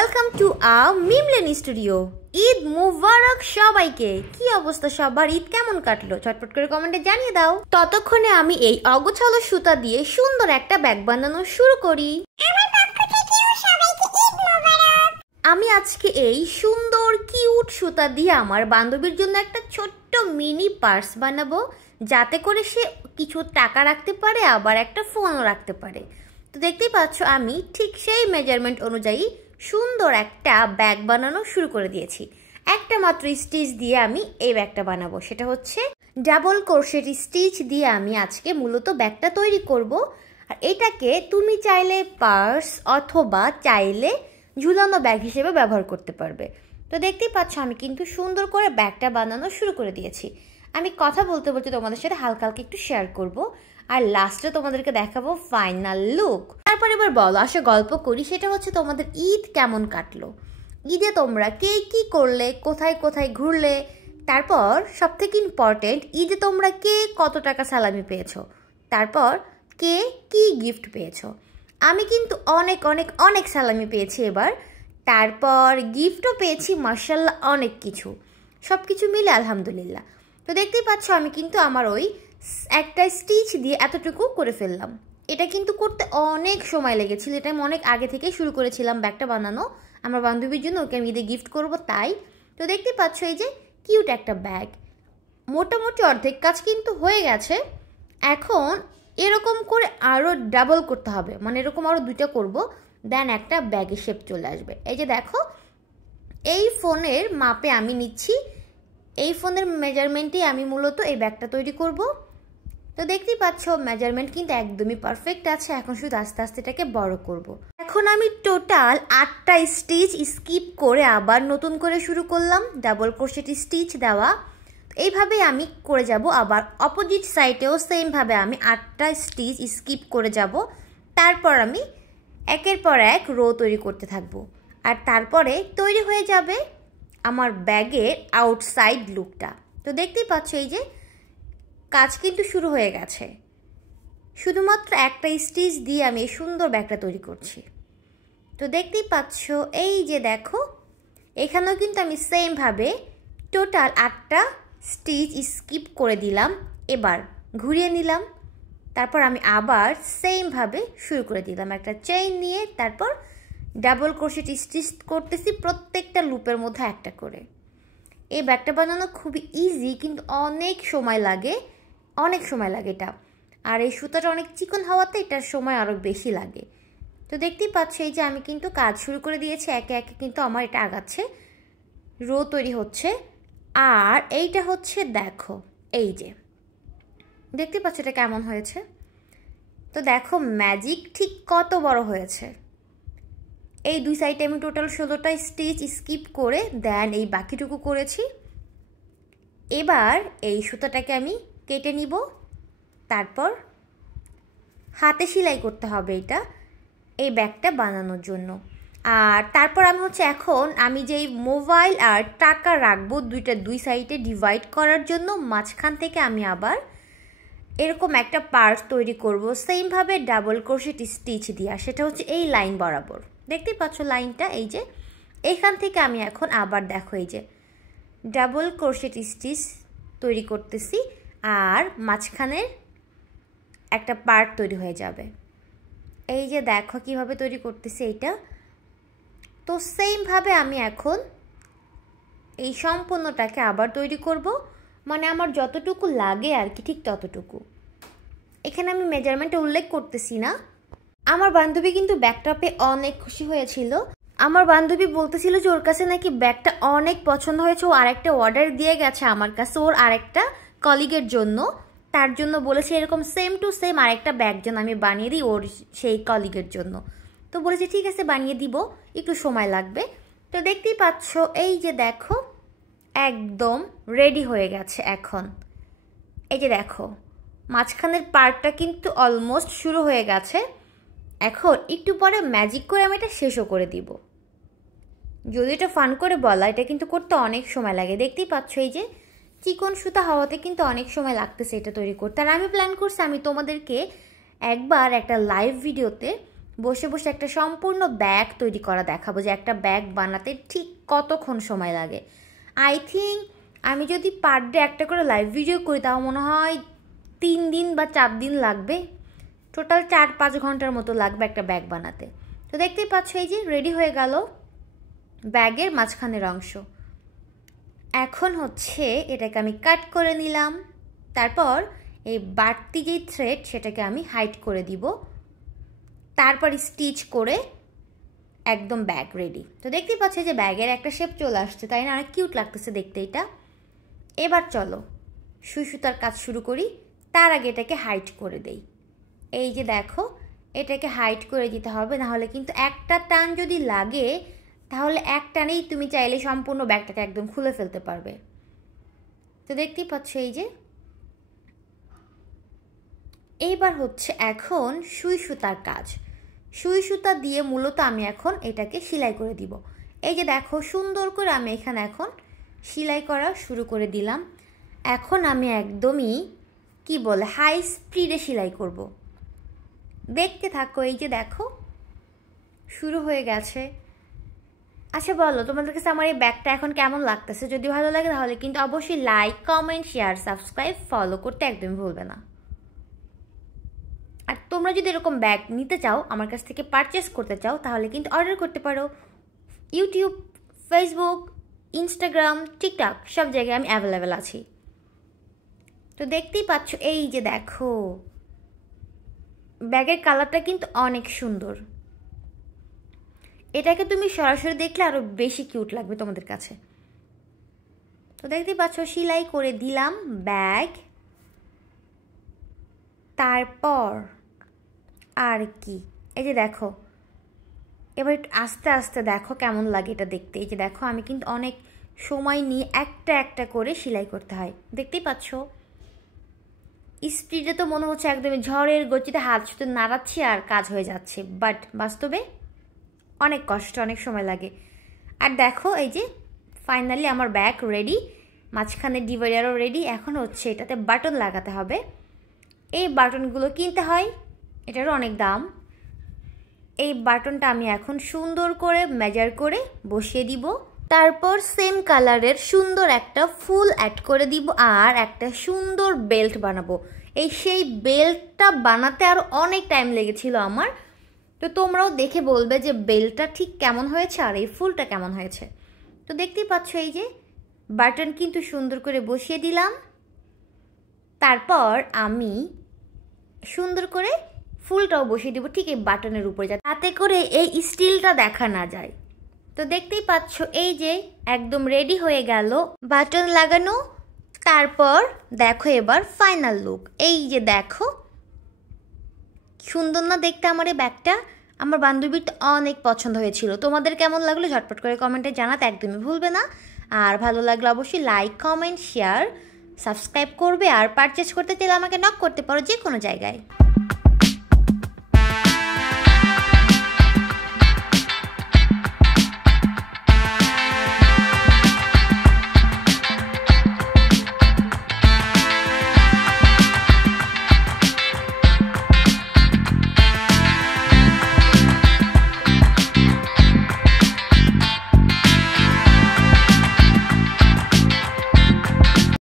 Welcome to our মিমলেনি studio. Eid মুবারক সবাইকে। কি অবস্থা সবার? ঈদ কেমন কাটলো? চটপট করে কমেন্টে জানিয়ে দাও। ততক্ষণে আমি এই অগোছালো সুতা দিয়ে সুন্দর একটা ব্যাগ বানানো শুরু করি। আমি আজকে এই সুন্দর কিউট সুতা দিয়ে আমার বান্ধবীর জন্য একটা ছোট্ট মিনি পার্স বানাবো, যাতে করে সে কিছু টাকা রাখতে পারে, আবার একটা ফোনও রাখতে পারে। তো দেখতেই পাচ্ছ আমি ঠিক সেই মেজারমেন্ট অনুযায়ী সুন্দর একটা ব্যাগ বানানো শুরু করে দিয়েছি। একটা মাত্র স্টিচ দিয়ে আমি এই ব্যাগটা বানাবো, সেটা হচ্ছে ডাবল ক্রোশেট স্টিচ দিয়ে আমি আজকে মূলত ব্যাগটা তৈরি করব। আর এটাকে তুমি চাইলে পার্স অথবা চাইলে ঝুলানো ব্যাগ হিসেবে ব্যবহার করতে পারবে। তো দেখতেই পাচ্ছ আমি কিন্তু সুন্দর করে ব্যাগটা বানানো শুরু করে দিয়েছি। আমি কথা বলতে বলতে তোমাদের সাথে হালকা হালকা একটু শেয়ার করব, আর লাস্টে তোমাদেরকে দেখাবো ফাইনাল লুক। তারপর এবার বলো, আসে গল্প করি। সেটা হচ্ছে তোমাদের ঈদ কেমন কাটলো? ঈদে তোমরা কে কি করলে, কোথায় কোথায় ঘুরলে, তারপর সবথেকে ইম্পর্টেন্ট ঈদে তোমরা কে কত টাকা সালামি পেয়েছো, তারপর কে কি গিফট পেয়েছো। আমি কিন্তু অনেক অনেক অনেক সালামি পেয়েছি এবার, তারপর গিফটও পেয়েছি মাশাআল্লাহ অনেক কিছু, সব কিছু মিলে আলহামদুলিল্লাহ। তো দেখতেই পাচ্ছ আমি কিন্তু আমার ওই একটা স্টিচ দিয়ে এতটুকু করে ফেললাম। এটা কিন্তু করতে অনেক সময় লেগেছিল, এটা আমি অনেক আগে থেকে শুরু করেছিলাম ব্যাগটা বানানো আমার বান্ধবীর জন্য, ওকে আমি ঈদে গিফট করব তাই। তো দেখতেই পাচ্ছ এই যে কিউট একটা ব্যাগ, মোটামুটি অর্ধেক কাজ কিন্তু হয়ে গেছে। এখন এরকম করে আরও ডাবল করতে হবে, মানে এরকম আরও দুইটা করব, দেন একটা ব্যাগের শেপ চলে আসবে। এই যে দেখো এই ফোনের মাপে আমি নিচ্ছি, এই ফোনের মেজারমেন্টেই আমি মূলত এই ব্যাগটা তৈরি করব। তো দেখতেই পাচ্ছ মেজারমেন্ট কিন্তু একদমই পারফেক্ট আছে। এখন শুধু আস্তে আস্তে এটাকে বড় করব। এখন আমি টোটাল 8টা স্টিচ স্কিপ করে আবার নতুন করে শুরু করলাম ডাবল ক্রোশেট স্টিচ দেওয়া। এইভাবে আমি করে যাব, আবার অপোজিট সাইডেও সেমভাবে আমি 8টা স্টিচ স্কিপ করে যাব। তারপর আমি একের পর এক রো তৈরি করতে থাকব, আর তারপরে তৈরি হয়ে যাবে আমার ব্যাগের আউটসাইড লুকটা। তো দেখতেই পাচ্ছ এই যে কাজ কিন্তু শুরু হয়ে গেছে, শুধুমাত্র একটা স্টিচ দিয়ে আমি এই সুন্দর ব্যাগটা তৈরি করছি। তো দেখতেই পাচ্ছ এই যে দেখো এখানেও কিন্তু আমি সেমভাবে টোটাল 8টা স্টিচ স্কিপ করে দিলাম, এবার ঘুরিয়ে নিলাম, তারপর আমি আবার সেমভাবে শুরু করে দিলাম একটা চেইন নিয়ে, তারপর ডাবল ক্রোশেট স্টিচ করতেছি প্রত্যেকটা লুপের মধ্যে একটা করে। এই ব্যাগটা বানানো খুবই ইজি, কিন্তু অনেক সময় লাগে, অনেক সময় লাগে এটা, আর এই সুতাটা অনেক চিকন হওয়াতে এটার সময় আরও বেশি লাগে। তো দেখতেই পাচ্ছ এই যে আমি কিন্তু কাজ শুরু করে দিয়েছি, একে একে কিন্তু আমার এটা আগাচ্ছে, রো তৈরি হচ্ছে। আর এইটা হচ্ছে দেখো এই যে দেখতে পাচ্ছ এটা কেমন হয়েছে। তো দেখো ম্যাজিক ঠিক কত বড় হয়েছে। এই দুই সাইডে আমি টোটাল 16টা স্টিচ স্কিপ করে দেন এই বাকিটুকু করেছি। এবার এই সুতাটাকে আমি কেটে নিব, তারপর হাতে সেলাই করতে হবে এটা এই ব্যাগটা বানানোর জন্য। আর তারপর আমি হচ্ছে এখন আমি যেই মোবাইল আর টাকা রাখবো দুই সাইডে ডিভাইড করার জন্য মাঝখান থেকে আমি আবার এরকম একটা পার্ট তৈরি করব সেমভাবে ডাবল ক্রোশেট স্টিচ দিয়ে, সেটা হচ্ছে এই লাইন বরাবর। দেখতেই পাচ্ছ লাইনটা, এই যে এখান থেকে আমি এখন আবার দেখো এই যে ডাবল ক্রোশেট স্টিচ তৈরি করতেছি, আর মাঝখানের একটা পার্ট তৈরি হয়ে যাবে। এই যে দেখো কিভাবে তৈরি করতেছি এইটা। তো সেমভাবে আমি এখন এই সম্পূর্ণটাকে আবার তৈরি করব, মানে আমার যতটুকু লাগে আর কি ঠিক ততটুকু। এখানে আমি মেজারমেন্টে উল্লেখ করতেছি না। আমার বান্ধবী কিন্তু ব্যাগটা পেয়ে অনেক খুশি হয়েছিল। আমার বান্ধবী বলতেছিল যে ওর কাছে নাকি ব্যাগটা অনেক পছন্দ হয়েছে, ও আরেকটা অর্ডার দিয়ে গেছে আমার কাছে ওর আরেকটা কলিগের জন্য, তার জন্য বলেছে এরকম সেম টু সেম আরেকটা ব্যাগ যেন আমি বানিয়ে দিই ওর সেই কলিগের জন্য। তো বলেছে ঠিক আছে বানিয়ে দিব, একটু সময় লাগবে। তো দেখতেই পাচ্ছ এই যে দেখো একদম রেডি হয়ে গেছে। এখন এই যে দেখো মাঝখানের পার্টটা কিন্তু অলমোস্ট শুরু হয়ে গেছে। এখন একটু পরে ম্যাজিক করে আমি এটা শেষও করে দিব। যদি এটা ফান করে বলা, এটা কিন্তু করতে অনেক সময় লাগে। দেখতেই পাচ্ছ এই যে চিকন সুতা হওয়াতে কিন্তু অনেক সময় লাগতেছে এটা তৈরি করতে। আর আমি প্ল্যান করছি আমি তোমাদেরকে একবার একটা লাইভ ভিডিওতে বসে বসে একটা সম্পূর্ণ ব্যাগ তৈরি করা দেখাবো যে একটা ব্যাগ বানাতে ঠিক কতক্ষণ সময় লাগে। আই থিঙ্ক আমি যদি পার ডে একটা করে লাইভ ভিডিও করি তাও মনে হয় 3 দিন বা 4 দিন লাগবে, টোটাল 4-5 ঘন্টার মতো লাগবে একটা ব্যাগ বানাতে। তো দেখতেই পাচ্ছ এই যে রেডি হয়ে গেল ব্যাগের মাঝখানের অংশ। এখন হচ্ছে এটাকে আমি কাট করে নিলাম, তারপর এই বাড়তি যেই থ্রেড সেটাকে আমি হাইড করে দিব, তারপর স্টিচ করে একদম ব্যাগ রেডি। তো দেখতেই পাচ্ছ যে ব্যাগের একটা শেপ চলে আসছে, তাই না? অনেক কিউট লাগতেছে দেখতে এটা। এবার চলো সুই সুতার কাজ শুরু করি। তার আগে এটাকে হাইড করে দেই। এই যে দেখো এটাকে হাইড করে দিতে হবে, নাহলে কিন্তু একটা টান যদি লাগে তাহলে এক টানেই তুমি চাইলে সম্পূর্ণ ব্যাগটাকে একদম খুলে ফেলতে পারবে। তো দেখতেই পাচ্ছ এই যে এইবার হচ্ছে এখন সুই সুতার কাজ। সুই সুতা দিয়ে মূলত আমি এখন এটাকে সেলাই করে দিব। এই যে দেখো সুন্দর করে আমি এখানে এখন সেলাই করা শুরু করে দিলাম। এখন আমি একদমই কি বলে হাই স্পিডে সেলাই করব। দেখতে থাকো। এই যে দেখো শুরু হয়ে গেছে। আচ্ছা বলো তোমাদের কাছে আমার এই ব্যাগটা এখন কেমন লাগতেছে? যদি ভালো লাগে তাহলে কিন্তু অবশ্যই like, comment, share, subscribe, follow করতে একদমই ভুলবে না। আর তোমরা যদি এরকম ব্যাগ নিতে চাও, আমার কাছ থেকে পারচেস করতে চাও, তাহলে কিন্তু অর্ডার করতে পারো। ইউটিউব, ফেসবুক, ইনস্টাগ্রাম, টিকটক সব জায়গায় আমি অ্যাভেলেবেল আছি। তো দেখতেই পাচ্ছ এই যে দেখো ব্যাগের কালারটা কিন্তু অনেক সুন্দর। এটাকে তুমি সরাসরি দেখলে আরও বেশি কিউট লাগবে তোমাদের কাছে। তো দেখতেই পাচ্ছ সেলাই করে দিলাম ব্যাগ। তারপর আর কি, এই যে দেখো এবার একটু আস্তে আস্তে দেখো কেমন লাগে এটা দেখতে। এই যে দেখো আমি কিন্তু অনেক সময় নিয়ে একটা একটা করে সেলাই করতে হয়। দেখতেই পাচ্ছ স্পিডে তো মনে হচ্ছে একদমই ঝড়ের গতিতে হাত শুধু নাড়াচ্ছি আর কাজ হয়ে যাচ্ছে, বাট বাস্তবে অনেক কষ্ট, অনেক সময় লাগে। আর দেখো এই যে ফাইনালি আমার ব্যাগ রেডি, মাঝখানে ডিভাইডারও রেডি। এখন হচ্ছে এটাতে বাটন লাগাতে হবে। এই বাটনগুলো কিনতে হয়, এটারও অনেক দাম। এই বাটনটা আমি এখন সুন্দর করে মেজার করে বসিয়ে দিব। তারপর সেম কালারের সুন্দর একটা ফুল অ্যাড করে দিব আর একটা সুন্দর বেল্ট বানাবো। সেই বেল্টটা বানাতে আরও অনেক টাইম লেগেছিল আমার। তো তোমরাও দেখে বলবে যে বেল্টটা ঠিক কেমন হয়েছে আর এই ফুলটা কেমন হয়েছে। তো দেখতেই পাচ্ছ এই যে বাটন কিন্তু সুন্দর করে বসিয়ে দিলাম। তারপর আমি সুন্দর করে ফুলটাও বসিয়ে দিব ঠিক এই বাটনের উপরে, যাতে করে এই স্টিলটা দেখা না যায়। তো দেখতেই পাচ্ছ এই যে একদম রেডি হয়ে গেল বাটন লাগানো। তারপর দেখো এবার ফাইনাল লুক। এই যে দেখো সুন্দর না দেখতে আমার এই ব্যাগটা? আমার বান্ধবীর তো অনেক পছন্দ হয়েছিল। তোমাদের কেমন লাগলো ঝটপট করে কমেন্টে জানাতে একদমই ভুলবে না। আর ভালো লাগলে অবশ্যই লাইক, কমেন্ট, শেয়ার, সাবস্ক্রাইব করবে। আর পারচেস করতে চাইলে আমাকে নক করতে পারো যে কোনো জায়গায়।